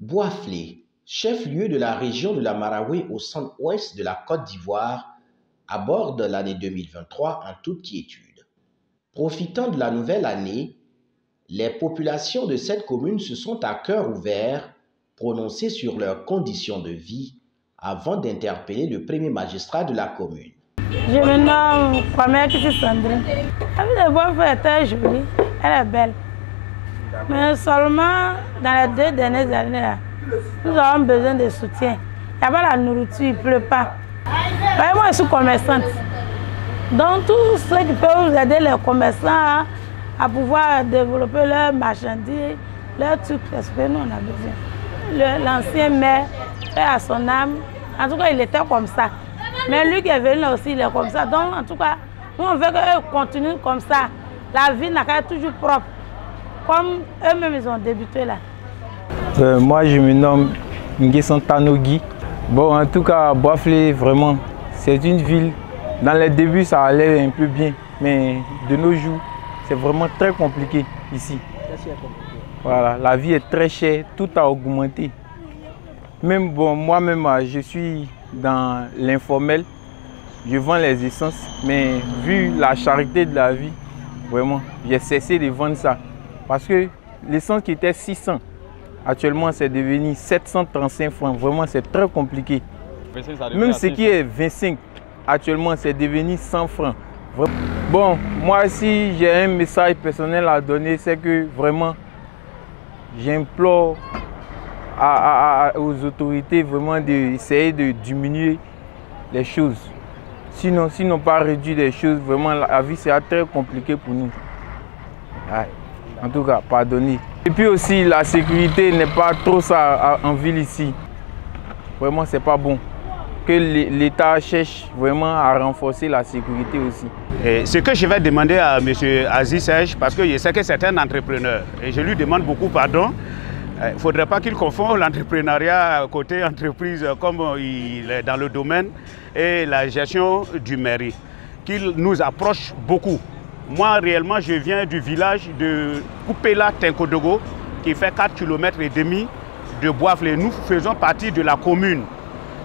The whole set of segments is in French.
Boisflé, chef-lieu de la région de la Marawe au centre-ouest de la Côte d'Ivoire, aborde l'année 2023 en toute quiétude. Profitant de la nouvelle année, les populations de cette commune se sont à cœur ouvert prononcées sur leurs conditions de vie avant d'interpeller le premier magistrat de la commune. Je me nomme Kwame Sandrine. La vie de Boisflé est très jolie, elle est belle. Mais seulement dans les 2 dernières années, là, nous avons besoin de soutien. Il n'y a pas la nourriture, il ne pleut pas. Moi, je suis commerçante. Donc, tous ceux qui peuvent vous aider, les commerçants, à pouvoir développer leurs marchandises, leurs trucs, c'est ce que nous, on a besoin. L'ancien maire fait à son âme. En tout cas, il était comme ça. Mais lui qui est venu là aussi, il est comme ça. Donc, en tout cas, nous, on veut qu'eux continuent comme ça. La vie n'a qu'à être toujours propre. Comme eux-mêmes, ils ont débuté là. Moi, je me nomme Nguessan Tanogui. Bon, en tout cas, Boisflé, vraiment, c'est une ville. Dans les débuts, ça allait un peu bien. Mais de nos jours, c'est vraiment très compliqué ici. Voilà, la vie est très chère, tout a augmenté. Même bon, moi-même, je suis dans l'informel. Je vends les essences, mais vu la charité de la vie, vraiment, j'ai cessé de vendre ça. Parce que l'essence qui était 600, actuellement c'est devenu 735 francs. Vraiment, c'est très compliqué. Même ce qui est 25, actuellement c'est devenu 100 francs. Bon, moi si j'ai un message personnel à donner, c'est que vraiment, j'implore aux autorités vraiment d'essayer de diminuer les choses. Sinon, s'ils n'ont pas réduit les choses, vraiment la vie sera très compliquée pour nous. Ouais. En tout cas, pardonnez. Et puis aussi, la sécurité n'est pas trop ça en ville ici. Vraiment, c'est pas bon. Que l'État cherche vraiment à renforcer la sécurité aussi. Et ce que je vais demander à M. Aziz Serge, parce que je sais que c'est un entrepreneur, et je lui demande beaucoup pardon, il ne faudrait pas qu'il confonde l'entrepreneuriat côté entreprise comme il est dans le domaine et la gestion du mairie, qu'il nous approche beaucoup. Moi, réellement, je viens du village de Koupela-Tenkodogo, qui fait 4,5 km de Boisflé. Nous faisons partie de la commune.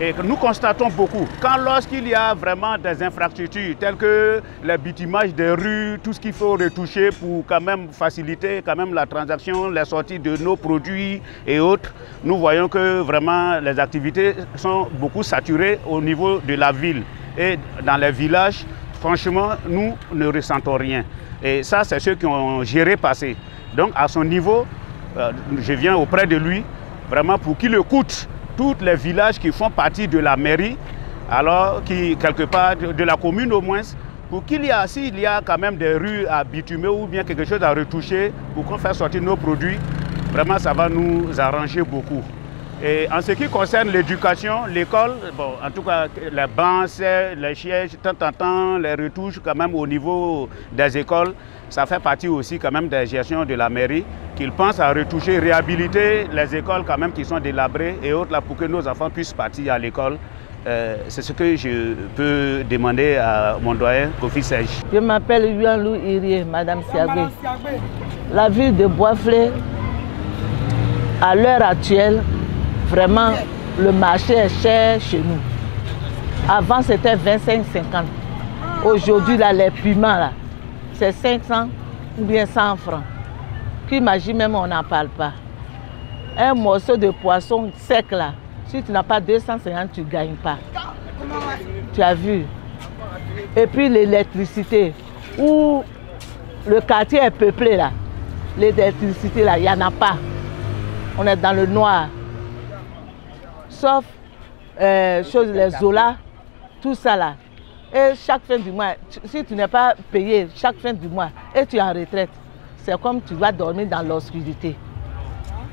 Et nous constatons beaucoup, lorsqu'il y a vraiment des infrastructures telles que le bitumage des rues, tout ce qu'il faut retoucher pour quand même faciliter quand même la transaction, les sorties de nos produits et autres, nous voyons que vraiment les activités sont beaucoup saturées au niveau de la ville. Et dans les villages, franchement, nous ne ressentons rien. Et ça, c'est ceux qui ont géré passé. Donc à son niveau, je viens auprès de lui, vraiment pour qu'il écoute tous les villages qui font partie de la mairie, alors qui, quelque part, de la commune au moins, pour qu'il y a, s'il y a quand même des rues à bitumer ou bien quelque chose à retoucher pour qu'on fasse sortir nos produits, vraiment ça va nous arranger beaucoup. Et en ce qui concerne l'éducation, l'école, bon, en tout cas les bancs, les sièges, de temps en temps, les retouches quand même au niveau des écoles, ça fait partie aussi quand même des gestions de la mairie, qu'ils pensent à retoucher, réhabiliter les écoles quand même qui sont délabrées et autres là pour que nos enfants puissent partir à l'école. C'est ce que je peux demander à mon doyen, Kofi Serge. Je m'appelle Yuanlou Irie, Madame Siagbe. La ville de Boisflé, à l'heure actuelle, vraiment, le marché est cher chez nous. Avant, c'était 25-50. Aujourd'hui, là, les piments, là, c'est 500 ou bien 100 francs. Qu'imagine même, on n'en parle pas. Un morceau de poisson sec, là, si tu n'as pas 250, tu ne gagnes pas. Tu as vu. Et puis l'électricité, où le quartier est peuplé, là, l'électricité, là, il n'y en a pas. On est dans le noir. Sauf les zolas, tout ça là. Et chaque fin du mois, si tu n'es pas payé chaque fin du mois et tu es en retraite, c'est comme tu vas dormir dans l'obscurité.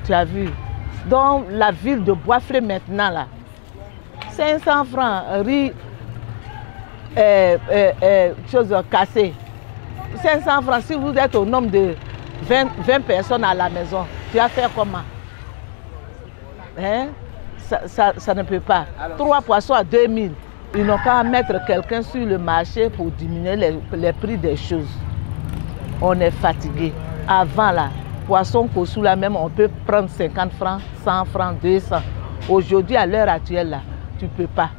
Tu as vu. Donc la ville de Boisflé maintenant là, 500 francs, riz, choses cassées. 500 francs, si vous êtes au nombre de 20 personnes à la maison, tu vas faire comment? Hein? Ça ne peut pas. 3 poissons à 2000. Ils n'ont qu'à mettre quelqu'un sur le marché pour diminuer les prix des choses. On est fatigué. Avant là, poisson Kossou là même, on peut prendre 50 francs, 100 francs, 200. Aujourd'hui, à l'heure actuelle, là, tu ne peux pas.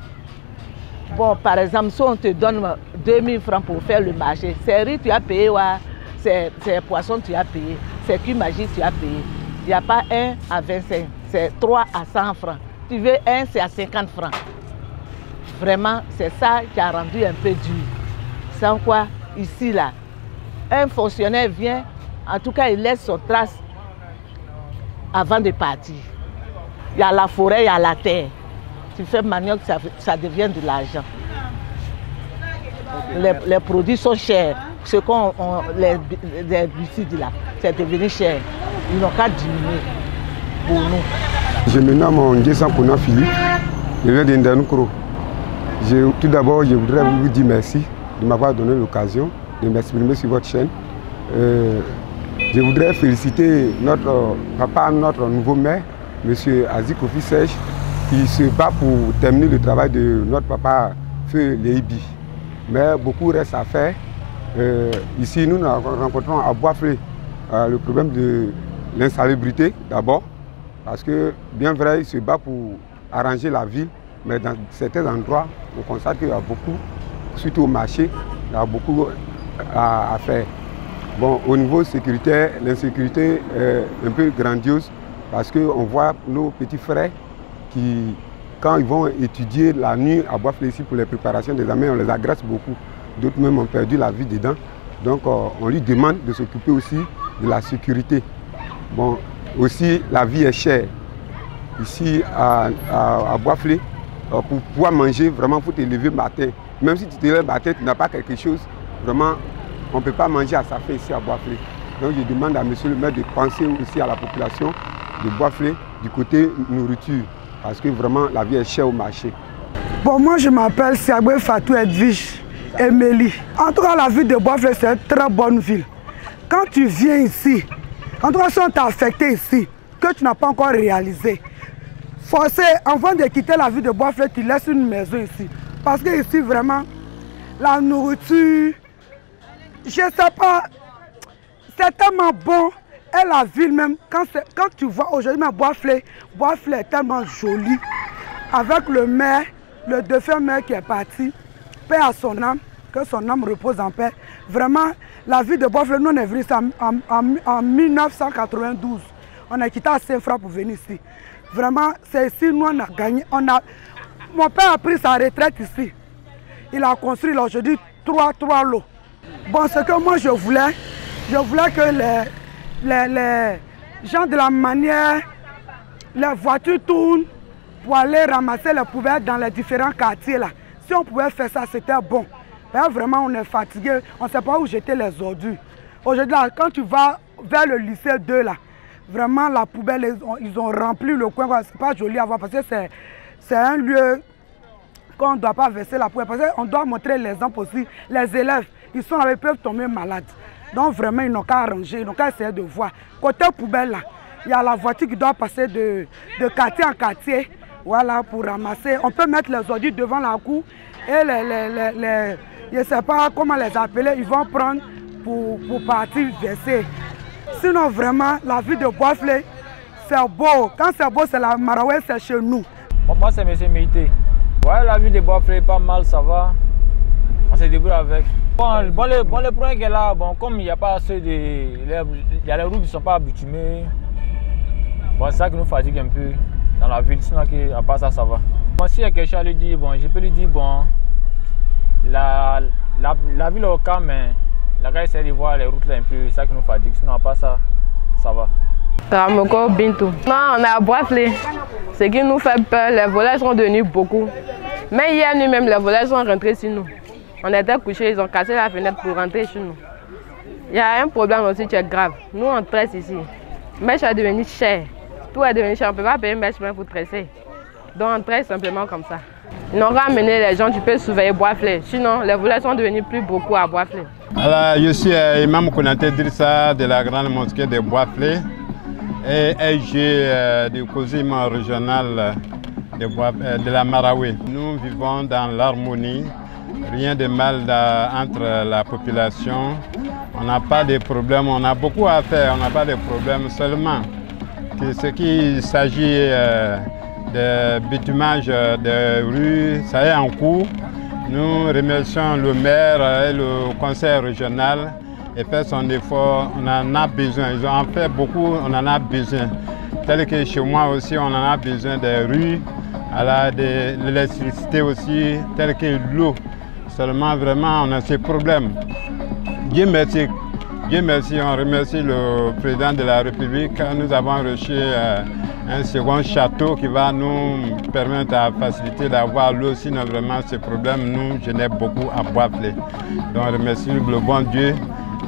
Bon, par exemple, si on te donne 2000 francs pour faire le marché, c'est riz, tu as payé, ouais, c'est poisson, tu as payé, c'est cuit-magie, tu as payé. Il n'y a pas 1 à 25, c'est 3 à 100 francs. Tu veux 1, c'est à 50 francs. Vraiment, c'est ça qui a rendu un peu dur. Sans quoi, ici, là, un fonctionnaire vient, en tout cas, il laisse son trace avant de partir. Il y a la forêt, il y a la terre. Tu fais manioc, ça devient de l'argent. Les produits sont chers. Ce qu'on les herbicides là, c'est devenu cher. Ils n'ont qu'à diminuer pour nous. Je me nomme Nguessan Pouna Philippe, je viens d'Indanukro. Tout d'abord, je voudrais vous dire merci de m'avoir donné l'occasion de m'exprimer sur votre chaîne. Je voudrais féliciter notre papa, notre nouveau maire, M. Aziz Kofi Serge, qui se bat pour terminer le travail de notre papa Feu Leibi. Mais beaucoup reste à faire. Ici, nous rencontrons à Boisflé le problème de l'insalubrité d'abord, parce que bien vrai, il se bat pour arranger la ville, mais dans certains endroits, on constate qu'il y a beaucoup, surtout au marché, il y a beaucoup à faire. Bon, au niveau sécuritaire, l'insécurité est un peu grandiose, parce qu'on voit nos petits frères qui, quand ils vont étudier la nuit à Boisflé ici pour les préparations des examens, on les agresse beaucoup. D'autres même ont perdu la vie dedans. Donc on lui demande de s'occuper aussi de la sécurité. Bon, aussi la vie est chère. Ici à Boisflé, pour pouvoir manger, vraiment il faut te lever le matin. Même si tu te lèves le matin, tu n'as pas quelque chose, vraiment on ne peut pas manger à sa faim ici à Boisflé. Donc je demande à monsieur le maire de penser aussi à la population de Boisflé du côté nourriture, parce que vraiment la vie est chère au marché. Bon, moi je m'appelle Siagbe Fatou Edwige Emélie. En tout cas, la ville de Boisflé, c'est une très bonne ville. Quand tu viens ici, en tout cas, si on t'a affecté ici, que tu n'as pas encore réalisé, forcé, avant de quitter la ville de Boisflé, tu laisses une maison ici. Parce que ici, vraiment, la nourriture, je ne sais pas, c'est tellement bon. Et la ville même, quand tu vois aujourd'hui Boisflé est tellement joli. Avec le maire, le défunt maire qui est parti, paix à son âme, que son âme repose en paix. Vraiment, la ville de Boisflé, nous on est venu ici en 1992. On a quitté à Saint-Franc pour venir ici. Vraiment, c'est ici nous on a gagné. Mon père a pris sa retraite ici. Il a construit aujourd'hui 3 lots. Bon, ce que moi je voulais que les gens de la manière, les voitures tournent pour aller ramasser les poubelles dans les différents quartiers là. Si on pouvait faire ça, c'était bon. Mais vraiment, on est fatigué, on ne sait pas où jeter les ordures. Aujourd'hui, quand tu vas vers le lycée 2 là, vraiment la poubelle, ils ont rempli le coin. C'est pas joli à voir parce que c'est un lieu qu'on ne doit pas verser la poubelle. Parce qu'on doit montrer l'exemple aussi. Les élèves, ils sont là, ils peuvent tomber malades. Donc vraiment, ils n'ont qu'à arranger, ils n'ont qu'à essayer de voir. Côté poubelle, là, il y a la voiture qui doit passer de quartier en quartier, voilà, pour ramasser. On peut mettre les ordures devant la cour et je ne sais pas comment les appeler, ils vont prendre pour partir verser. Sinon, vraiment, la ville de Boisflé, c'est beau. Quand c'est beau, c'est la Maraoué, c'est chez nous. Moi, c'est M. Méité. Ouais, la ville de Boisflé, pas mal, ça va. On se débrouille avec. Bon, le problème qui est là, bon, comme il n'y a pas assez de... Il y a les routes qui ne sont pas bitumées. Bon, c'est ça qui nous fatigue un peu dans la ville, sinon à part ça, ça va. Bon, s'il y a quelque chose à lui dire, bon, je peux lui dire, bon, la ville est au calme, mais la gars essaie de voir les routes là un peu, c'est ça qui nous fatigue, sinon à part ça, ça va. Ramoko Bintou. Non, on est à Boisflé. Ce qui nous fait peur, les voleurs sont devenus beaucoup. Mais hier nuit même, les voleurs sont rentrés sur nous. On était couchés, ils ont cassé la fenêtre pour rentrer chez nous. Il y a un problème aussi qui est grave. Nous, on tresse ici. Mèche est devenu cher. Tout est devenu cher. On ne peut pas payer mèche pour tresser. Donc, on tresse simplement comme ça. Ils n'ont qu'à amener les gens, tu peux surveiller Boisflé. Sinon, les voleurs sont devenus plus beaucoup à Boisflé. Alors, je suis Imam Konaté Drissa de la grande mosquée de Boisflé et SG du COSIM régional de la Maraoué. Nous vivons dans l'harmonie rien de mal entre la population. On n'a pas de problème, on a beaucoup à faire, on n'a pas de problème seulement. Ce qui s'agit de bitumage de rue, ça est en cours. Nous remercions le maire et le conseil régional et fait son effort. On en a besoin, ils ont en fait beaucoup, on en a besoin. Tel que chez moi aussi, on en a besoin des rues, de l'électricité aussi, tel que l'eau. Seulement vraiment, on a ces problèmes. Dieu merci, on remercie le président de la République. Nous avons reçu un second château qui va nous permettre à faciliter d'avoir l'eau. Sinon vraiment, ces problèmes nous gênaient beaucoup à Bois-Flé. Donc on remercie le bon Dieu.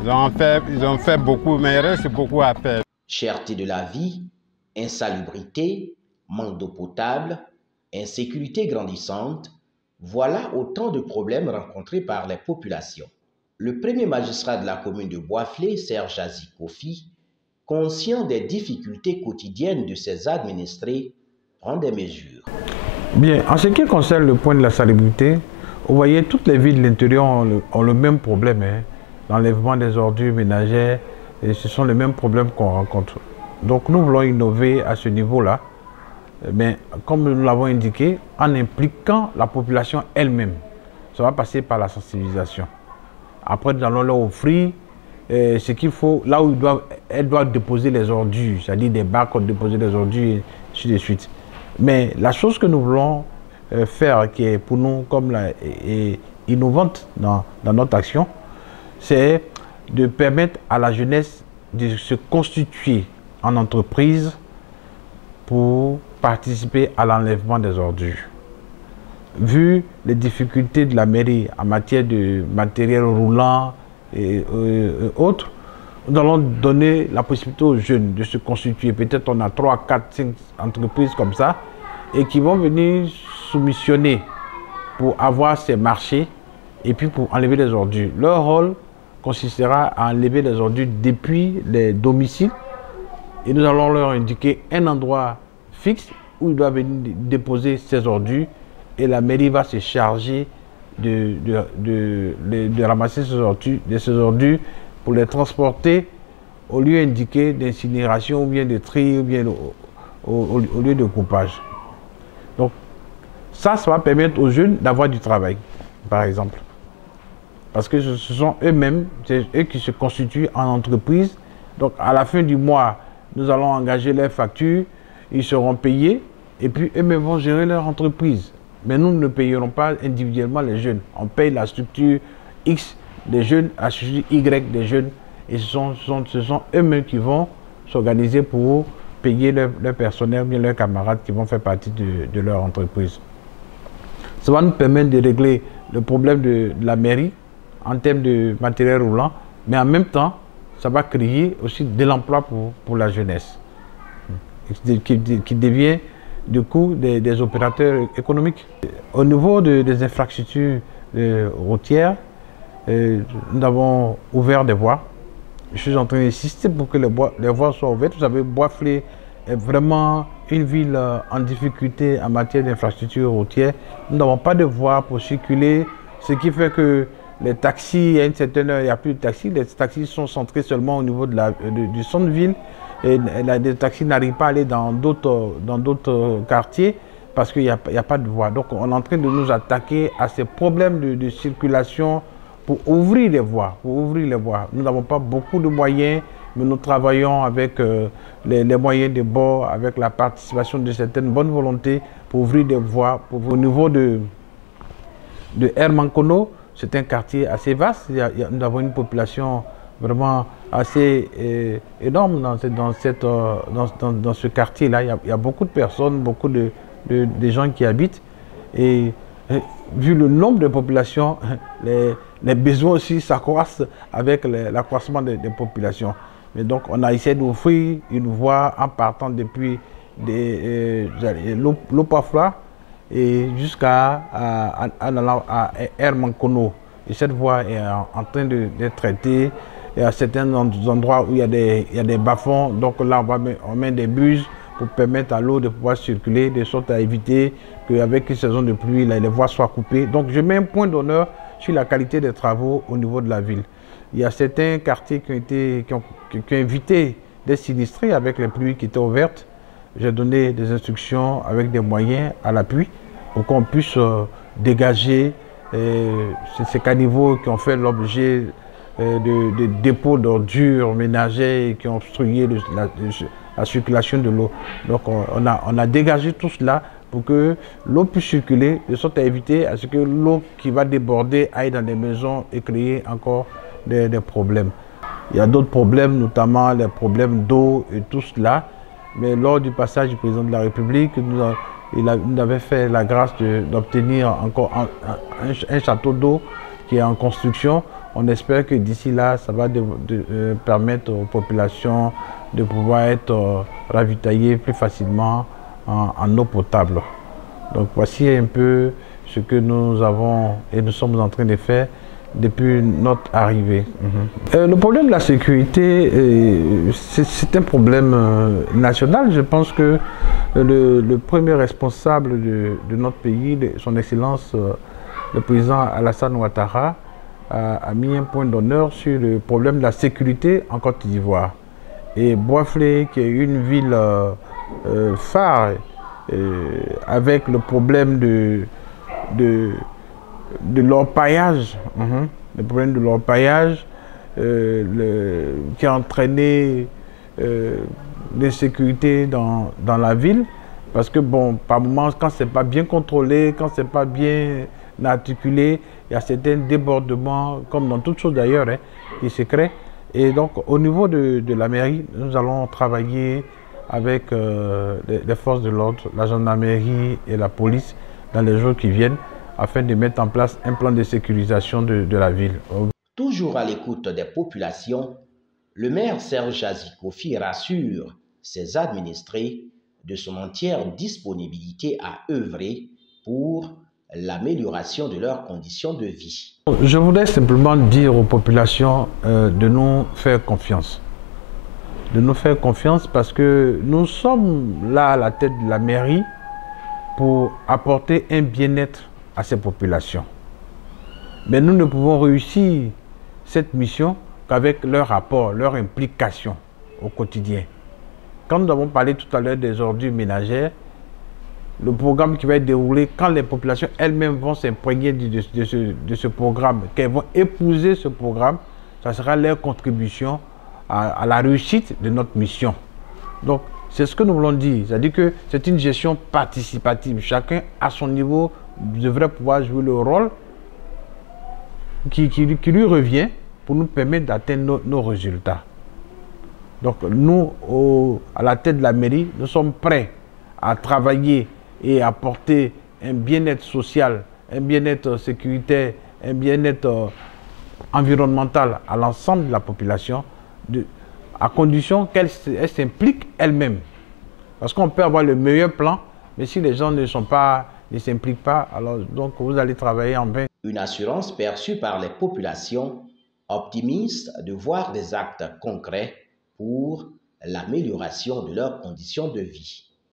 Ils ont fait beaucoup, mais il reste beaucoup à faire. Cherté de la vie, insalubrité, manque d'eau potable, insécurité grandissante, voilà autant de problèmes rencontrés par les populations. Le premier magistrat de la commune de Bois-Flé, Serge Azi Kofi, conscient des difficultés quotidiennes de ses administrés, prend des mesures. Bien, en ce qui concerne le point de la salubrité, vous voyez, toutes les villes de l'intérieur ont le même problème, l'enlèvement des ordures ménagères, et ce sont les mêmes problèmes qu'on rencontre. Donc nous voulons innover à ce niveau-là, mais comme nous l'avons indiqué, en impliquant la population elle-même. Ça va passer par la sensibilisation. Après, nous allons leur offrir ce qu'il faut, là où elles doivent déposer les ordures, c'est-à-dire des bacs pour déposer les ordures, et ainsi de suite. Mais la chose que nous voulons faire, qui est pour nous comme innovante dans notre action, c'est de permettre à la jeunesse de se constituer en entreprise pour participer à l'enlèvement des ordures. Vu les difficultés de la mairie en matière de matériel roulant et autres, nous allons donner la possibilité aux jeunes de se constituer. Peut-être on a 3, 4, 5 entreprises comme ça et qui vont venir soumissionner pour avoir ces marchés et puis pour enlever les ordures. Leur rôle consistera à enlever les ordures depuis les domiciles et nous allons leur indiquer un endroit fixe où ils doivent venir déposer ces ordures et la mairie va se charger de ramasser ces ordures pour les transporter au lieu indiqué d'incinération ou bien de tri ou bien au lieu de coupage. Donc ça va permettre aux jeunes d'avoir du travail, par exemple. Parce que ce sont eux-mêmes, c'est eux qui se constituent en entreprise. Donc à la fin du mois, nous allons engager leurs factures, ils seront payés et puis eux-mêmes vont gérer leur entreprise. Mais nous ne payerons pas individuellement les jeunes. On paye la structure X des jeunes, la structure Y des jeunes. Et ce sont eux-mêmes qui vont s'organiser pour payer leur personnel, bien leurs camarades qui vont faire partie de leur entreprise. Ça va nous permettre de régler le problème de la mairie en termes de matériel roulant, mais en même temps, ça va créer aussi de l'emploi pour la jeunesse, qui devient du coup des opérateurs économiques. Au niveau des infrastructures routières, nous avons ouvert des voies. Je suis en train d'insister pour que les voies soient ouvertes. Vous savez, Bois-Flé est vraiment une ville en difficulté en matière d'infrastructures routières. Nous n'avons pas de voies pour circuler, ce qui fait que les taxis, à une certaine heure, il n'y a plus de taxis. Les taxis sont centrés seulement au niveau du centre-ville. Et les taxis n'arrivent pas à aller dans d'autres quartiers parce qu'il n'y a pas de voie. Donc on est en train de nous attaquer à ces problèmes de circulation pour ouvrir les voies. Nous n'avons pas beaucoup de moyens, mais nous travaillons avec les moyens de bord, avec la participation de certaines bonnes volontés pour ouvrir des voies. Au niveau de Hermankono, c'est un quartier assez vaste. Nous avons une population vraiment assez énorme dans ce quartier-là. Il y a beaucoup de personnes, beaucoup de gens qui habitent. Et vu le nombre de populations, les besoins aussi s'accroissent avec l'accroissement des populations. Mais donc on a essayé d'offrir une voie en partant depuis l'Opafla et jusqu'à Hermankono. Et cette voie est en train d'être traitée. Il y a certains endroits où il y a des bas-fonds, donc là on met des buses pour permettre à l'eau de pouvoir circuler, de sorte à éviter qu'avec une saison de pluie, là, les voies soient coupées. Donc je mets un point d'honneur sur la qualité des travaux au niveau de la ville. Il y a certains quartiers qui ont évité d'être sinistrés avec les pluies qui étaient ouvertes. J'ai donné des instructions avec des moyens à l'appui pour qu'on puisse dégager ces caniveaux qui ont fait l'objet de dépôts d'ordures ménagères et qui ont obstrué la circulation de l'eau. Donc on a dégagé tout cela pour que l'eau puisse circuler, de sorte à éviter à ce que l'eau qui va déborder aille dans les maisons et créer encore des problèmes. Il y a d'autres problèmes, notamment les problèmes d'eau et tout cela. Mais lors du passage du président de la République, il avait fait la grâce d'obtenir encore un château d'eau qui est en construction. On espère que d'ici là, ça va permettre aux populations de pouvoir être ravitaillées plus facilement en eau potable. Donc voici un peu ce que nous avons et nous sommes en train de faire depuis notre arrivée. Le problème de la sécurité, c'est un problème national. Je pense que le premier responsable de notre pays, son Excellence, le président Alassane Ouattara, a mis un point d'honneur sur le problème de la sécurité en Côte d'Ivoire. Et Boisflé, qui est une ville phare, avec le problème de l'orpaillage, le problème de l'orpaillage qui a entraîné l'insécurité dans la ville, parce que bon, par moments, quand c'est pas bien contrôlé, quand c'est pas bien articulé, il y a certains débordements, comme dans toutes choses d'ailleurs, qui se créent. Et donc au niveau de la mairie, nous allons travailler avec les forces de l'ordre, la gendarmerie et la police dans les jours qui viennent, afin de mettre en place un plan de sécurisation de la ville. Toujours à l'écoute des populations, le maire Serge Azikofi rassure ses administrés de son entière disponibilité à œuvrer pour l'amélioration de leurs conditions de vie. Je voudrais simplement dire aux populations de nous faire confiance. De nous faire confiance parce que nous sommes là à la tête de la mairie pour apporter un bien-être à ces populations. Mais nous ne pouvons réussir cette mission qu'avec leur rapport, leur implication au quotidien. Quand nous avons parlé tout à l'heure des ordures ménagères, le programme qui va être déroulé, quand les populations elles-mêmes vont s'imprégner de ce programme, qu'elles vont épouser ce programme, ça sera leur contribution à la réussite de notre mission. Donc, c'est ce que nous voulons dire, c'est-à-dire que c'est une gestion participative. Chacun, à son niveau, devrait pouvoir jouer le rôle qui lui revient pour nous permettre d'atteindre nos résultats. Donc nous, à la tête de la mairie, nous sommes prêts à travailler et à apporter un bien-être social, un bien-être sécuritaire, un bien-être environnemental à l'ensemble de la population, à condition qu'elle s'implique elle-même. Parce qu'on peut avoir le meilleur plan, mais si les gens ne s'impliquent pas, alors donc vous allez travailler en vain. Une assurance perçue par les populations, optimiste de voir des actes concrets pour l'amélioration de leurs conditions de vie.